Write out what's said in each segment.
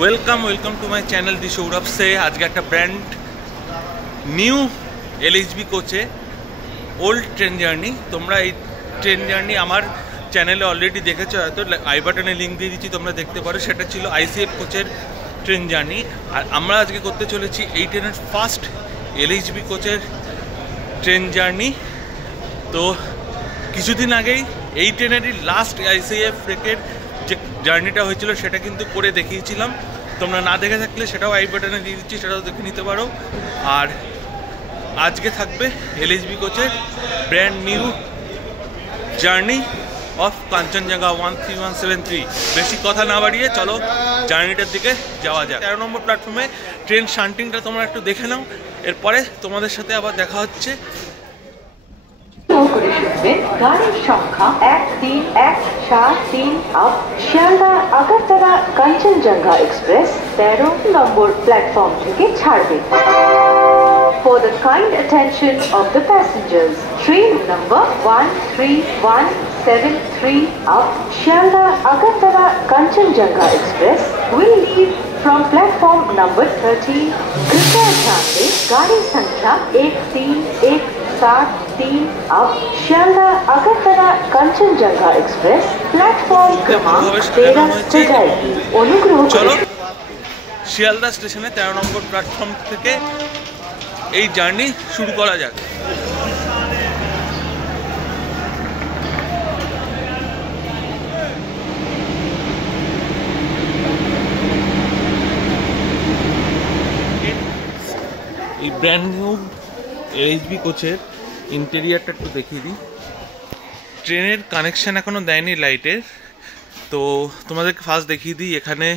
Welcome to my channel the Sourav সে। আজকে একটা ব্র্যান্ড নিউ এলএইচবি কোচে ওল্ড ট্রেন জার্নি। তোমরা এই ট্রেন জার্নি আমার চ্যানেলে অলরেডি দেখেছো, হয়তো আই বাটনে লিঙ্ক দিয়ে দিচ্ছি, তোমরা দেখতে পারো। সেটা ছিল আইসিএফ কোচের ট্রেন জার্নি, আর আমরা আজকে করতে চলেছি এই ট্রেনের ফার্স্ট এলএইচবি কোচের ট্রেন জার্নি। তো কিছুদিন আগেই এই ট্রেনেরই লাস্ট আইসিএফ রেকের যে জার্নিটা হয়েছিল সেটা কিন্তু করে দেখিয়েছিলাম। তোমরা না দেখে থাকলে সেটাও আই বাটনে দিয়ে দিচ্ছি, সেটাও দেখে নিতে পারো। আর আজকে থাকবে এলএইচবি কোচের brand new journey of Kanchenjunga 13173। বেশি কথা না বাড়িয়ে চলো জার্নিটার দিকে যাওয়া যায়। 13 নম্বর প্ল্যাটফর্মে ট্রেন শান্টিংটা তোমরা একটু দেখে নাও, এরপরে তোমাদের সাথে আবার দেখা হচ্ছে। গাড়ির সংখ্যা 1317 আপ শিয়ালদা আগরতলা কাঞ্চনজঙ্ঘা এক্সপ্রেস 13 নম্বর প্ল্যাটফর্ম থেকে ছাড়বে। For the kind attention of the passengers, train number 13173 up Shialda Agartala Kanchenjunga Express will leave from platform number 13. कृपया ध्यान दें, गाड़ी संख्या 1317 अब शियालदा अगरतला कंचनजंगा एक्सप्रेस प्लेटफॉर्म क्रमांक 13 से जाएगी। अनुग्रह चलो শিয়ালদা স্টেশনে 13 নম্বর প্ল্যাটফর্ম থেকে এই জার্নি শুরু করা যাক। এই ব্র্যান্ড নিউ এলএইচবি কোচের ইন্টেরিয়ারটা একটু দেখিয়ে দিই। ট্রেনের কানেকশান এখনও দেয়নি লাইটের, তো তোমাদেরকে ফার্স্ট দেখিয়ে দিই। এখানে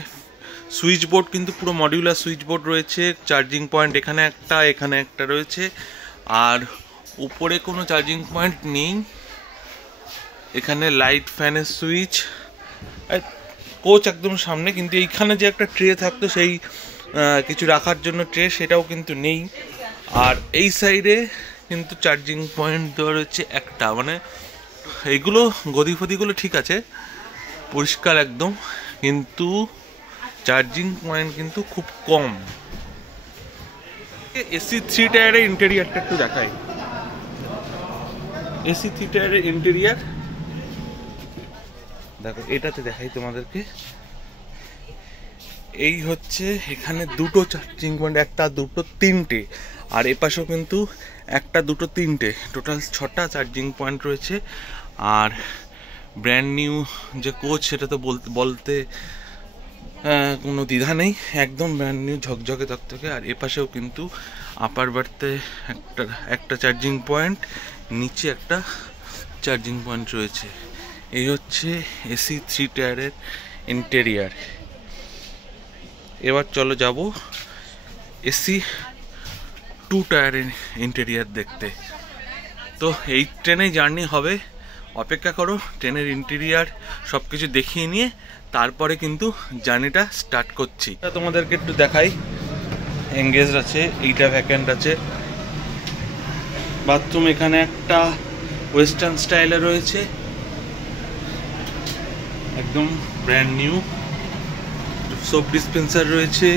সুইচ বোর্ড কিন্তু পুরো মডিউলার সুইচ বোর্ড রয়েছে। চার্জিং পয়েন্ট এখানে একটা রয়েছে, আর উপরে কোনো চার্জিং পয়েন্ট নেই। এখানে লাইট ফ্যানের সুইচ, কোচ একদম সামনে, কিন্তু এইখানে যে একটা ট্রে থাকতো সেই কিছু রাখার জন্য ট্রে, সেটাও কিন্তু নেই। আর এই সাইডে কিন্তু চার্জিং পয়েন্ট দেওয়া রয়েছে একটা, মানে এইগুলো গদি ফদিগুলো ঠিক আছে, পরিষ্কার একদম, কিন্তু চার্জিং পয়েন্ট কিন্তু খুব কম। এসি 3 টায়ারের ইন্টেরিয়ারটা একটু দেখাই। এসি 3 টায়ারের ইন্টেরিয়ার দেখো, এটাতে দেখাই তোমাদেরকে। এই হচ্ছে এখানে দুটো চার্জিং পয়েন্ট, একটা দুটো তিনটে, আর এপাশেও কিন্তু একটা দুটো তিনটে, টোটাল 6টা চার্জিং পয়েন্ট রয়েছে। আর ব্র্যান্ড নিউ যে কোচ সেটা তো বলতে কোনো দ্বিধা নেই, একদম ব্র্যান্ড নিউ ঝকঝকে তকতকে। আর এপাশেও কিন্তু আপার বার্থে একটা চার্জিং পয়েন্ট, নিচে একটা চার্জিং পয়েন্ট রয়েছে। এই হচ্ছে এসি 3 টায়ারের ইন্টেরিয়ার। এবার চলো যাব এসি 2 টায়ারের ইন্টেরিয়ার দেখতে। তো এই ট্রেনেই জার্নি হবে, অপেক্ষা করো। ট্রেনের ইন্টেরিয়ার সব কিছু দেখিয়ে নিয়ে তারপরে কিন্তু জার্নিটা স্টার্ট করছি। তোমাদেরকে একটু দেখাই। এঙ্গেজ আছে, এইটা ভ্যাকেন্ট আছে। বাথরুম এখানে একটা ওয়েস্টার্ন স্টাইলে রয়েছে, একদম ব্র্যান্ড নিউ। সোপ ডিসপেন্সার রয়েছে,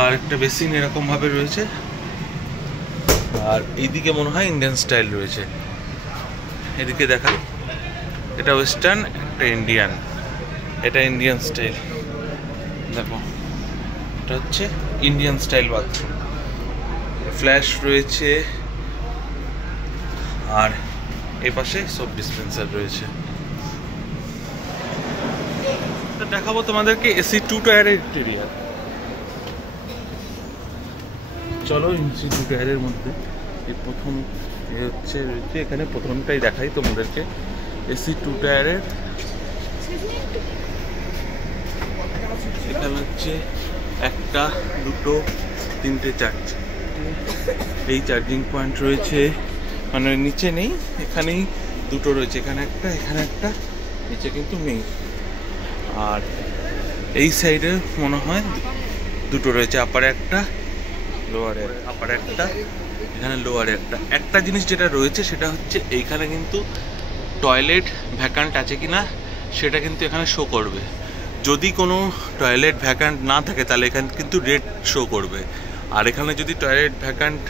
আর একটা বেসিন এরকম ভাবে রয়েছে। আর এইদিকে মনে হয় ইন্ডিয়ান স্টাইল রয়েছে। এদিকে দেখাই, এটা ওয়েস্টার্ন, একটা ইন্ডিয়ান। এটা ইন্ডিয়ান স্টাইল, দেখো এটা হচ্ছে ইন্ডিয়ান স্টাইল বাথরুম। ফ্ল্যাশ রয়েছে, আর এই পাশে সোপ ডিসপেন্সার রয়েছে। দেখাবো তোমাদেরকে এসি 2 টায়ারের ইন্টেরিয়ার। চলো এসি 2 টায়ারের মধ্যে এই প্রথম হচ্ছে রয়েছে, এখানে প্রথমটাই দেখাই তোমাদেরকে। এসি 2 টায়ারের এখানে হচ্ছে একটা দুটো তিনটে চারটে এই চার্জিং পয়েন্ট রয়েছে, মানে নিচে নেই, এখানেই দুটো রয়েছে, এখানে একটা, নিচে কিন্তু নেই। আর এই সাইডে মনে হয় দুটো রয়েছে, আপারে একটা, লোয়ারে আপারে একটা, এখানে লোয়ারে একটা জিনিস যেটা রয়েছে সেটা হচ্ছে এইখানে কিন্তু টয়লেট ভ্যাকান্ট আছে কিনা সেটা কিন্তু এখানে শো করবে। যদি কোনো টয়লেট ভ্যাকান্ট না থাকে তাহলে এখানে কিন্তু রেড শো করবে, আর এখানে যদি টয়লেট ভ্যাকান্ট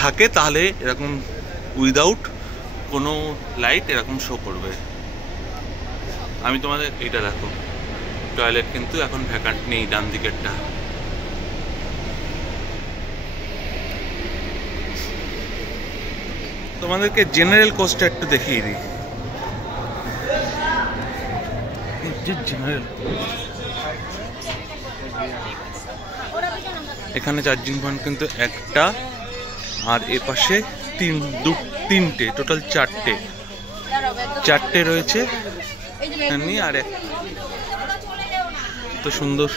থাকে তাহলে এরকম উইদাউট কোনো লাইট এরকম শো করবে। আমি তোমাদের এইটা দেখো, টয়লেট কিন্তু এখন ভ্যাকান্ট নেই ডান দিকেরটা। তোমাদেরকে জেনারেল কোচটা একটু দেখিয়ে দিই। জেনারেল এখানে চার্জিং পয়েন্ট কিন্তু একটা, আর এ পাশে তিনটে, টোটাল চারটে রয়েছে এমনি। আর এত সুন্দর,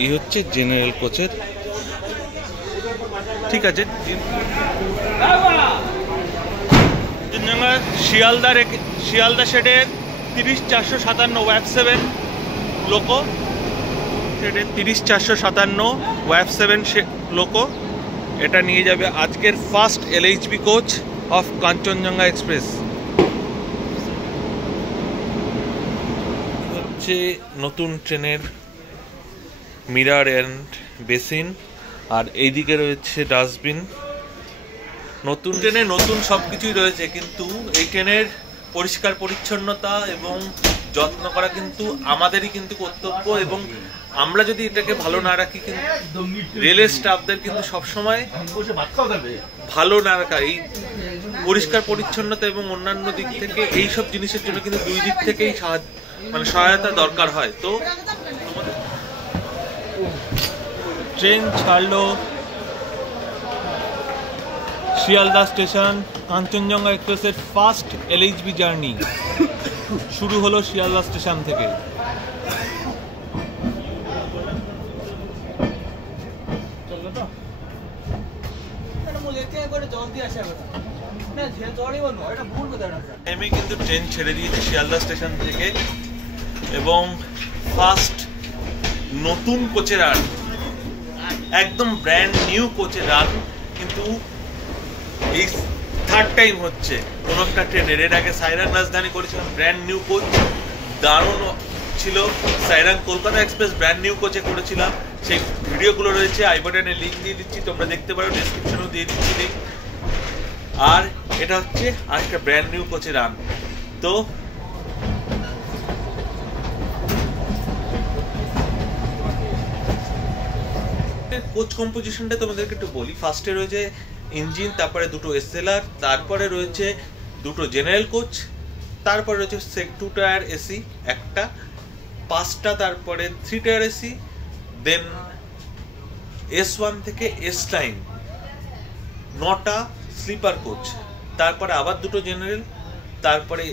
এই হচ্ছে জেনারেল কোচের। ঠিক আছে, শিয়ালদা শেডের 30457 ওয়াব 7 লোকো, শেডের 30457 ওয়াব 7 লোকো। এটা নিয়ে যাবে আজকের first LHB coach of Kanchenjunga express. হচ্ছে নতুন ট্রেনের মিরার অ্যান্ড বেসিন, আর এইদিকে রয়েছে ডাস্টবিন। নতুন ট্রেনে নতুন সব কিছুই রয়েছে, কিন্তু এই ট্রেনের পরিষ্কার পরিচ্ছন্নতা এবং যত্ন করা কিন্তু আমাদেরই কিন্তু কর্তব্য, এবং আমরা যদি এটাকে ভালো না রাখি কিন্তু রেলের স্টাফদের কিন্তু সবসময় ভালো না রাখা, এই পরিষ্কার পরিচ্ছন্নতা এবং অন্যান্য দিক থেকে এই সব জিনিসের জন্য কিন্তু দুই দিক থেকেই সহায়তা দরকার হয়। তো ট্রেন ছাড়লো শিয়ালদা স্টেশন, কাঞ্চনজঙ্ঘা এক্সপ্রেসের ফার্স্ট এলএইচবি জার্নি শুরু হলো শিয়ালদা স্টেশন থেকে। কিন্তু ট্রেন ছেড়ে দিয়েছে শিয়ালদা স্টেশন থেকে, এবং ফার্স্ট নতুন কোচের রান, একদম ব্র্যান্ড নিউ কোচের রান কিন্তু এই থার্ড টাইম হচ্ছে কোনো একটা ট্রেনের। এর আগে সাইরাং রাজধানী করেছিলাম ব্র্যান্ড নিউ কোচ, দারুণ ছিল। Sairang Kolkata express brand new কোচে করেছিলাম, সেই ভিডিওগুলো রয়েছে, আই বাটনে লিঙ্ক দিয়ে দিচ্ছি, তোমরা দেখতে পারো, ডেসক্রিপশনেও দিয়ে দিচ্ছি লিঙ্ক। আর এটা হচ্ছে আরেকটা ব্র্যান্ড নিউ কোচের রান। তো কোচ কম্পোজিশনটা তোমাদেরকে একটু বলি। ফার্স্টে রয়েছে ইঞ্জিন, তারপরে দুটো এসএলআর, তারপরে রয়েছে দুটো জেনারেল কোচ, তারপরে রয়েছে 2 টায়ার এসি একটা, 5টা তারপরে 3 টায়ার এসি, দেন S1 থেকে S9 9টা স্লিপার কোচ, তারপরে আবার দুটো জেনারেল, তারপরে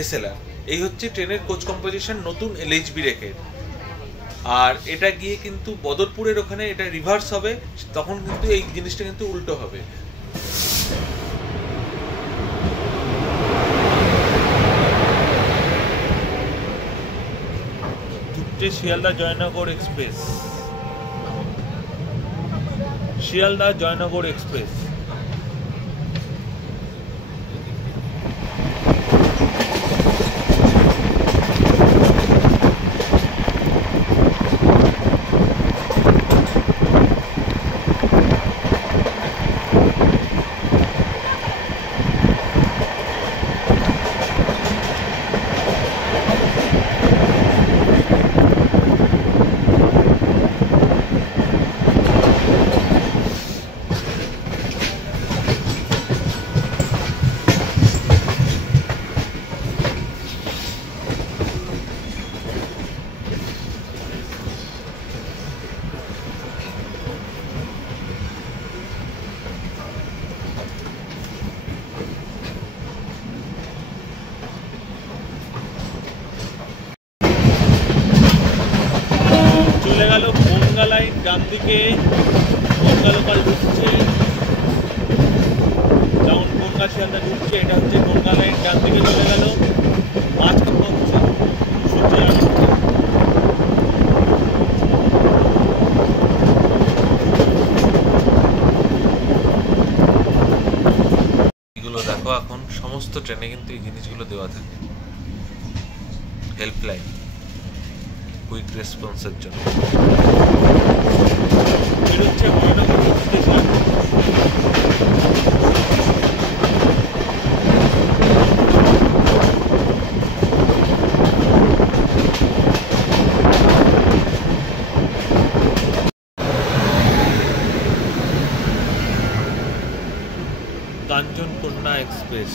এসএলআর। এই হচ্ছে ট্রেনের কোচ কম্পোজিশন নতুন এলএইচবি রেকের। আর এটা গিয়ে কিন্তু বদরপুরের ওখানে এটা রিভার্স হবে, তখন কিন্তু এই জিনিসটা কিন্তু উল্টো হবে। Sealdah Jaynagar express, Sealdah Jaynagar express. চলে গেল গঙ্গা লাইন, ডান দিকে গঙ্গা লোকাল ঢুকছে, যেমন গঙ্গা শিয়ালদা ঢুকছে, এটা হচ্ছে গঙ্গা লাইন, ডান দিকে চলে গেল। মাঝখানে হচ্ছে সূর্য। এগুলো দেখো, এখন সমস্ত সমস্ত ট্রেনে কিন্তু এই জিনিসগুলো দেওয়া থাকে, হেল্পলাইন, কুইক রেসপন্সের জন্য। বেরোচ্ছে মহানগর স্টেশন। কাঞ্চনকন্যা এক্সপ্রেস।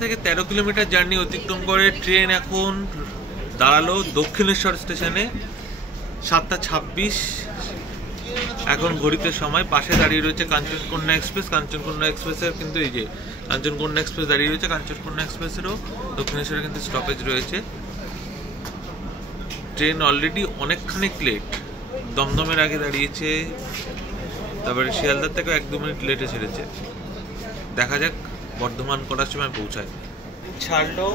থেকে 13 কিলোমিটার জার্নি অতিক্রম করে ট্রেন এখন দাঁড়ালো দক্ষিণেশ্বর স্টেশনে 7:26 এখন ঘড়িতে সময়। পাশে দাঁড়িয়ে রয়েছে কাঞ্চনকন্যা এক্সপ্রেস। কাঞ্চনকন্যা এক্সপ্রেসের কিন্তু এই যে কাঞ্চনকন্যা এক্সপ্রেস দাঁড়িয়ে রয়েছে, কাঞ্চনকন্যা এক্সপ্রেসেরও দক্ষিণেশ্বরে কিন্তু স্টপেজ রয়েছে। ট্রেন অলরেডি অনেকখানি লেট, দমদমের আগে দাঁড়িয়েছে, তারপরে শিয়ালদার থেকেও 1-2 মিনিট লেটে ছেড়েছে। দেখা যাক বর্ধমান করার সময় পৌঁছায়। ছাড়লো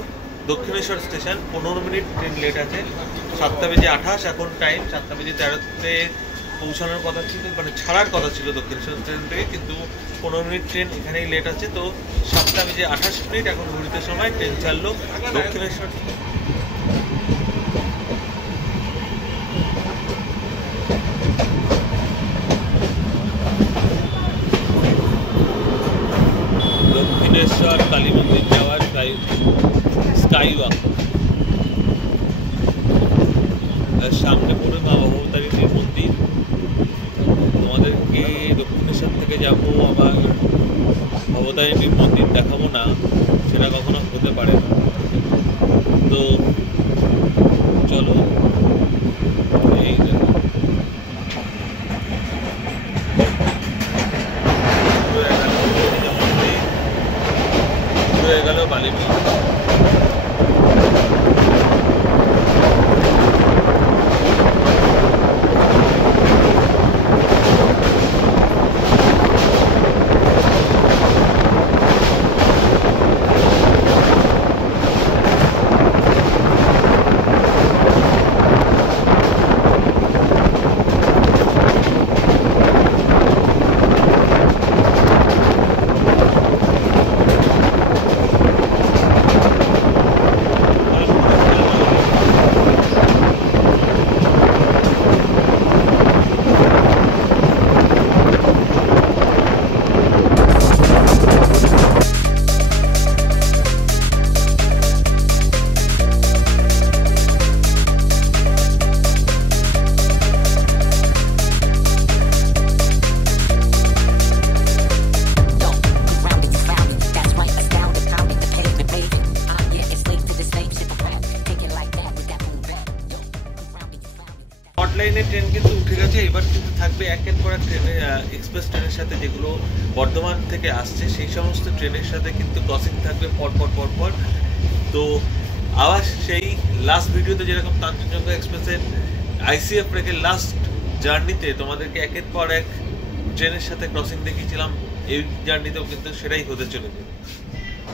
Dakshineswar station, 15 minute train late আছে। 7:28 এখন টাইম। 7:13-তে পৌঁছানোর কথা ছিল, মানে ছাড়ার কথা ছিল দক্ষিণেশ্বর স্টেশন থেকে, কিন্তু 15 মিনিট ট্রেন এখানেই লেট আছে। তো 7:28 এখন ঘড়িতে সময় ট্রেন ছাড়লো দক্ষিণেশ্বর। দক্ষিণেশ্বর কালী মন্দির যাওয়ার স্কাই ওয়াক, সামনে পড়ে মা ভবতারিণীর মন্দির। তোমাদেরকে দক্ষিণেশ্বর থেকে যাবো আবার ভবতারিণীর মন্দির দেখাবো না, সেটা কখনো হতে পারে না। তো চলো, এই হয়ে গেল বালিমি। লাইনের ট্রেন কিন্তু উঠে গেছে। এবার কিন্তু থাকবে একের পর এক ট্রেনের, এক্সপ্রেস ট্রেনের সাথে যেগুলো বর্ধমান থেকে আসছে সেই সমস্ত ট্রেনের সাথে কিন্তু ক্রসিং থাকবে পর। তো আবার সেই লাস্ট ভিডিওতে যেরকম কাঞ্চনজঙ্ঘা এক্সপ্রেসের আইসিএফ রেখে লাস্ট জার্নিতে তোমাদেরকে একের পর এক ট্রেনের সাথে ক্রসিং দেখিয়েছিলাম, এই জার্নিতেও কিন্তু সেটাই হতে চলেছে।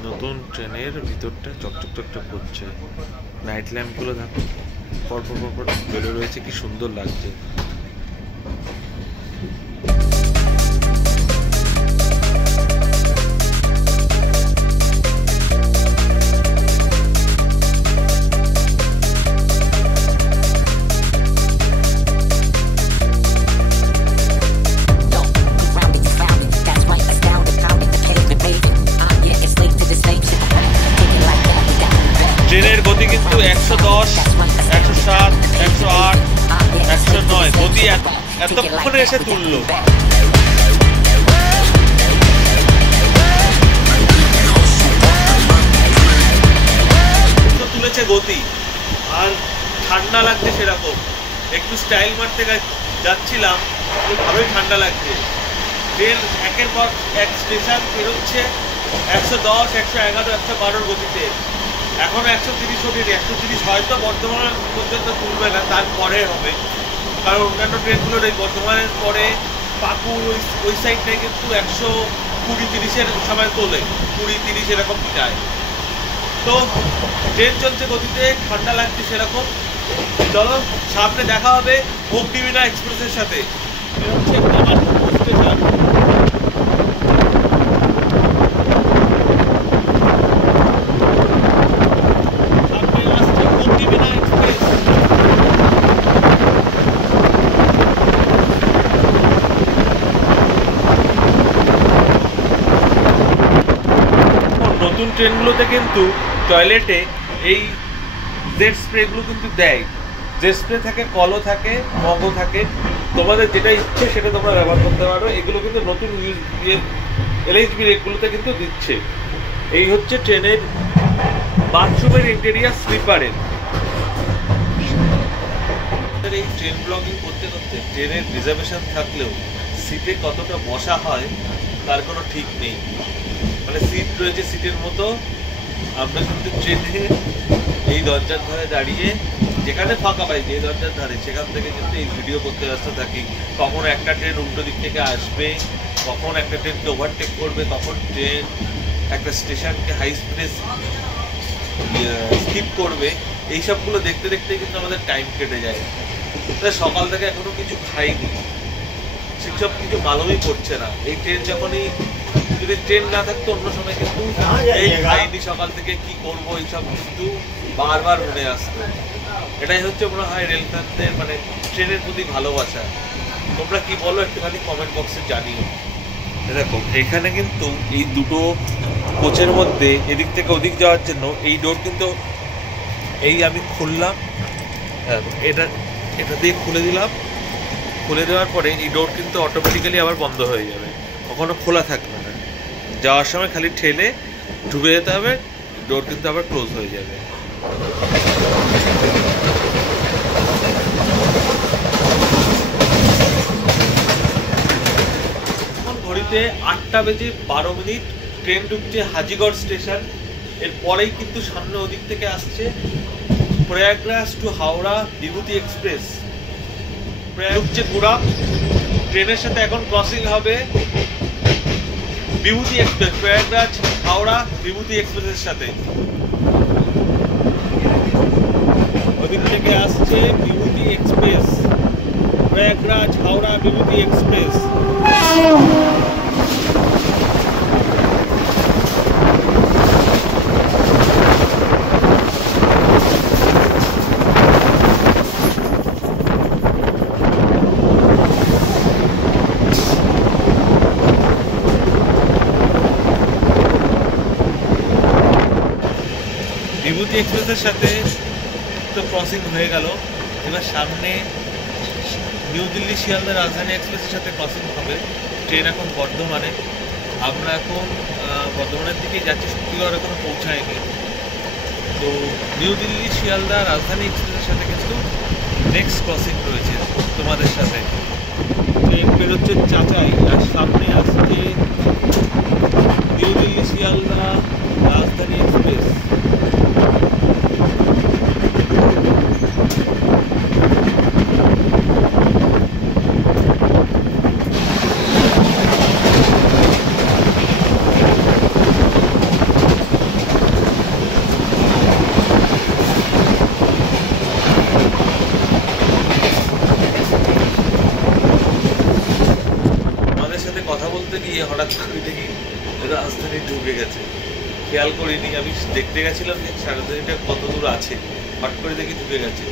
নতুন ট্রেনের ভিতরটা চকচক করছে, নাইট ল্যাম্পগুলো দেখো পরপর বেরো রয়েছে, কি সুন্দর লাগছে। ট্রেনের গতি কিন্তু 110, 107, 108, 109 গতি এতক্ষণে এসে তুললো। তুলেছে গতি, আর ঠান্ডা লাগছে সেরকম। একটু স্টাইল মারতে যাচ্ছিলাম, ভালোই ঠান্ডা লাগছে। ট্রেন একের পর এক স্টেশন বেরোচ্ছে 110, 111, 112 গতিতে। এখন 130 ওঠেনি, 130 হয়তো বর্ধমান পর্যন্ত তুলবে না, তারপরে হবে, কারণ অন্যান্য ট্রেনগুলোর এই বর্ধমানের পরে পাকুড় ওই সাইডটায় কিন্তু 20-30-এর সময় তোলে, 20-30 এরকম যায়। তো ট্রেন চলছে গতিতে, ঠান্ডা লাগছে সেরকম। চলো সামনে দেখা হবে অগ্নিবীণা এক্সপ্রেসের সাথে। হচ্ছে কামারপুকুর স্টেশন। সামনে আসছে অগ্নিবীণা এক্সপ্রেস। নতুন ট্রেনগুলোতে কিন্তু টয়লেটে এই জেট স্প্রেগুলো কিন্তু দেয়। জেট স্প্রে থাকে, কলও থাকে, মগও থাকে, তোমাদের যেটা ইচ্ছে সেটা তোমরা ব্যবহার করতে পারো। এগুলো কিন্তু নতুন এলএইচবি রেকগুলোতে কিন্তু দিচ্ছে। এই হচ্ছে ট্রেনের বাথরুমের ইন্টেরিয়ার স্লিপারের। এই ট্রেন ব্লগিং করতে করতে ট্রেনের রিজার্ভেশন থাকলেও সিটে কতটা বসা হয় তার কোনো ঠিক নেই। মানে সিট রয়েছে সিটের মতো, আমরা কিন্তু ট্রেনে এই দরজার ধারে দাঁড়িয়ে যেখানে ফাঁকা পাই, যে দরজার ধারে, সেখান থেকে কিন্তু এই ভিডিও করতে ব্যস্ত থাকি। কখন একটা ট্রেন উল্টো দিক থেকে আসবে, কখন একটা ট্রেনকে ওভারটেক করবে, কখন ট্রেন একটা স্টেশনকে হাই স্পিডে স্কিপ করবে, এইসবগুলো দেখতে দেখতে কিন্তু আমাদের টাইম কেটে যায়। তাই সকাল থেকে এখনো কিছু খাইনি, সেসব কিছু মালুমই করছে না। এই ট্রেন যখনই, যদি ট্রেন না থাকতো অন্য সময় কিন্তু এই খাইনি সকাল থেকে কি করবো এইসব কিন্তু বারবার মনে আসতো। এটাই হচ্ছে মনে হয় রেলযাত্রীদের মানে ট্রেনের প্রতি ভালোবাসা। তোমরা কি বলো একটুখানি কমেন্ট বক্সে জানিও। দেখো এখানে কিন্তু এই দুটো কোচের মধ্যে এদিক থেকে ওদিক যাওয়ার জন্য এই ডোর কিন্তু এই আমি খুললাম, এটা দিয়ে খুলে দিলাম। খুলে দেওয়ার পরে এই ডোর কিন্তু অটোমেটিক্যালি আবার বন্ধ হয়ে যাবে, কখনো খোলা থাকবে না। যাওয়ার সময় খালি ঠেলে ঢুকে যেতে হবে, ডোর কিন্তু আবার ক্লোজ হয়ে যাবে। এখন ঘড়িতে 8:12, ট্রেন ঢুকছে হাজিগড় স্টেশন। এরপরেই কিন্তু সামনে ওদিক থেকে আসছে প্রয়াগরাজ টু হাওড়া বিভূতি এক্সপ্রেস। ঢুকছে গুড়াম, ট্রেনের সাথে এখন ক্রসিং হবে বিভূতি এক্সপ্রেস, প্রয়াগরাজ হাওড়া বিভূতি এক্সপ্রেসের সাথে। ওদিক থেকে আসছে বিভূতি এক্সপ্রেস, প্রয়াগরাজ হাওড়া বিভূতি এক্সপ্রেস। বিভূতি এক্সপ্রেসের সাথে তো ক্রসিং হয়ে গেল, এবার সামনে নিউ দিল্লি শিয়ালদা রাজধানী এক্সপ্রেসের সাথে ক্রসিং হবে। ট্রেন এখন বর্ধমানে, আমরা এখন বর্ধমানের দিকেই যাচ্ছি, শক্তিগড় এখনো পৌঁছায়নি। তো নিউ দিল্লি শিয়ালদা রাজধানী এক্সপ্রেসের সাথে কিন্তু নেক্সট ক্রসিং রয়েছে তোমাদের সাথে। ট্রেন বেরোচ্ছে চাচাই, আর সামনে আসছে নিউ দিল্লি শিয়ালদা রাজধানী এক্সপ্রেস। কথা বলতে গিয়ে হঠাৎ করে দেখি রাজধানী ঢুকে গেছে, খেয়াল করিনি। আমি দেখতে গেছিলাম যে রাজধানীটা কত দূর আছে, হঠাৎ করে দেখি ঢুকে গেছে।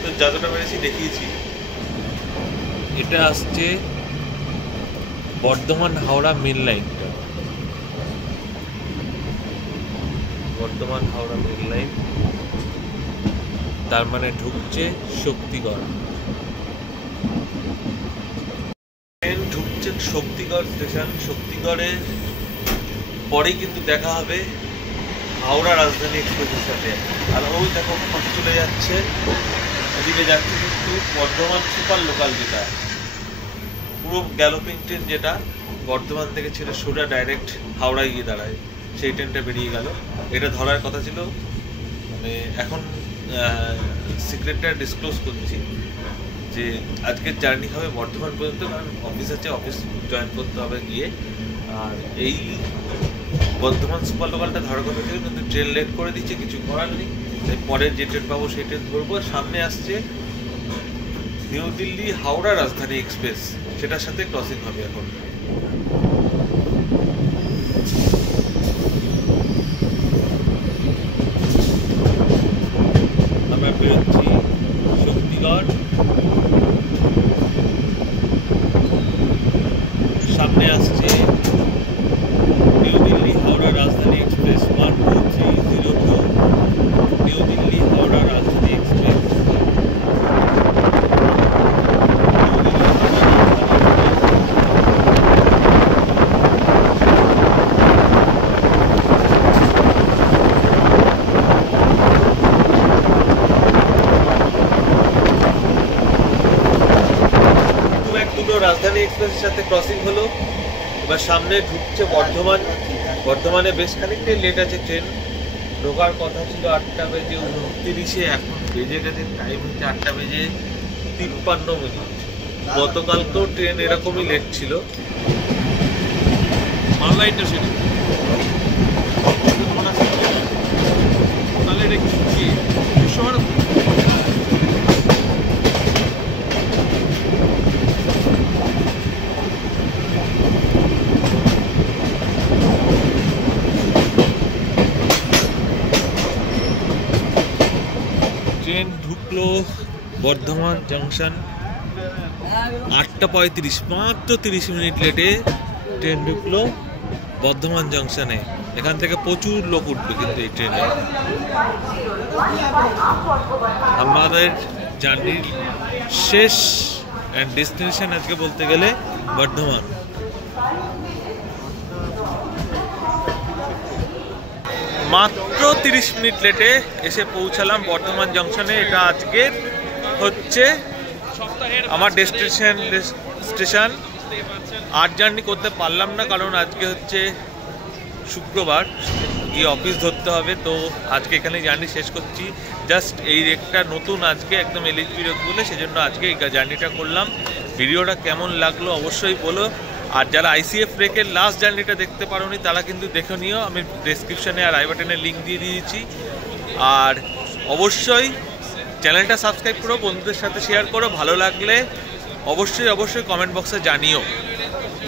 তো যতটা পেরেছি দেখিয়েছি। এটা আসছে বর্ধমান হাওড়া মেন লাইনটা, বর্ধমান হাওড়া মেন লাইন, তার মানে ঢুকছে শক্তিগড়। ট্রেন ঢুকছে শক্তিগড় স্টেশন। শক্তিগড়ের পরেই কিন্তু দেখা হবে হাওড়া রাজধানী এক্সপ্রেসের সাথে। আর ওই দেখো চলে যাচ্ছে, ওদিকে যাচ্ছে কিন্তু বর্ধমান সুপার লোকাল, যেটা পুরো গ্যালোপিং ট্রেন, যেটা বর্ধমান থেকে ছেড়ে সোজা ডাইরেক্ট হাওড়ায় গিয়ে দাঁড়ায়, সেই ট্রেনটা বেরিয়ে গেল। এটা ধরার কথা ছিল, মানে এখন সিক্রেটটা ডিসক্লোজ করছি যে আজকের জার্নি হবে বর্ধমান পর্যন্ত, কারণ অফিস আছে, অফিস জয়েন করতে হবে গিয়ে। আর এই বর্ধমান সুপার লোকালটা ধরার কথা ছিল, কিন্তু ট্রেন লেট করে দিচ্ছে, কিছু করার নেই। তাই পরের যে ট্রেন পাবো সেই ট্রেন ধরবো। সামনে আসছে নিউ দিল্লি হাওড়া রাজধানী এক্সপ্রেস, সেটার সাথে ক্রসিং হবে এখন। আমরা বেরোচ্ছি শক্তিগড়, সামনে আসছে নিউ দিল্লি হাওড়া রাজধানী এক্সপ্রেস 12302, নিউ দিল্লি হাওড়া রাজধানী এক্সপ্রেস। রাজধানী এক্সপ্রেসের সাথে ক্রসিং হলো। এবার সামনে ঢুকছে বর্ধমান। বর্ধমানে বেশ খানিকটাই লেট আছে, ট্রেন ঢোকার কথা ছিল 8টা বেজে 29, এখন বেজে গেছে, টাইম হচ্ছে 8টা বেজে 53 মিনিট। গতকালকেও ট্রেন এরকমই লেট ছিল। মাললাইনটা সেটা তাহলে এটা কি বিশ্বভারত? ট্রেন ঢুকলো বর্ধমান জংশন 8টা 35, মাত্র 30 মিনিট লেটে ট্রেন ঢুকলো বর্ধমান জংশনে। এখান থেকে প্রচুর লোক উঠবে কিন্তু এই ট্রেনে। আমাদের জার্নির শেষ ডেস্টিনেশন আজকে বলতে গেলে বর্ধমান। মাত্র 30 মিনিট লেটে এসে পৌঁছালাম বর্ধমান জংশনে। এটা আজকের হচ্ছে আমার স্টেশন। আর জার্নি করতে পারলাম না, কারণ আজকে হচ্ছে শুক্রবার, গিয়ে অফিস ধরতে হবে। তো আজকে এখানে জার্নি শেষ করছি। জাস্ট এই রেকটা নতুন আজকে একদম এলএইচবি রেক বলে, সেজন্য আজকে এই জার্নিটা করলাম। ভিডিওটা কেমন লাগলো অবশ্যই বলো। আর যারা আইসিএফ রেকের লাস্ট জার্নিটা দেখতে পারোনি তারা কিন্তু দেখে নিও, আমি ডেসক্রিপশানে আর আই বাটনে লিঙ্ক দিয়ে দিয়েছি। আর অবশ্যই চ্যানেলটা সাবস্ক্রাইব করো, বন্ধুদের সাথে শেয়ার করো। ভালো লাগলে অবশ্যই কমেন্ট বক্সে জানিও।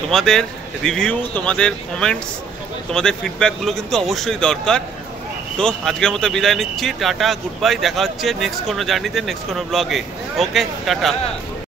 তোমাদের রিভিউ, তোমাদের কমেন্টস, তোমাদের ফিডব্যাকগুলো কিন্তু অবশ্যই দরকার। তো আজকের মতো বিদায় নিচ্ছি, টাটা, গুড বাই। দেখা হচ্ছে নেক্সট কোনো জার্নিতে, নেক্সট কোনো ব্লগে। ওকে, টাটা।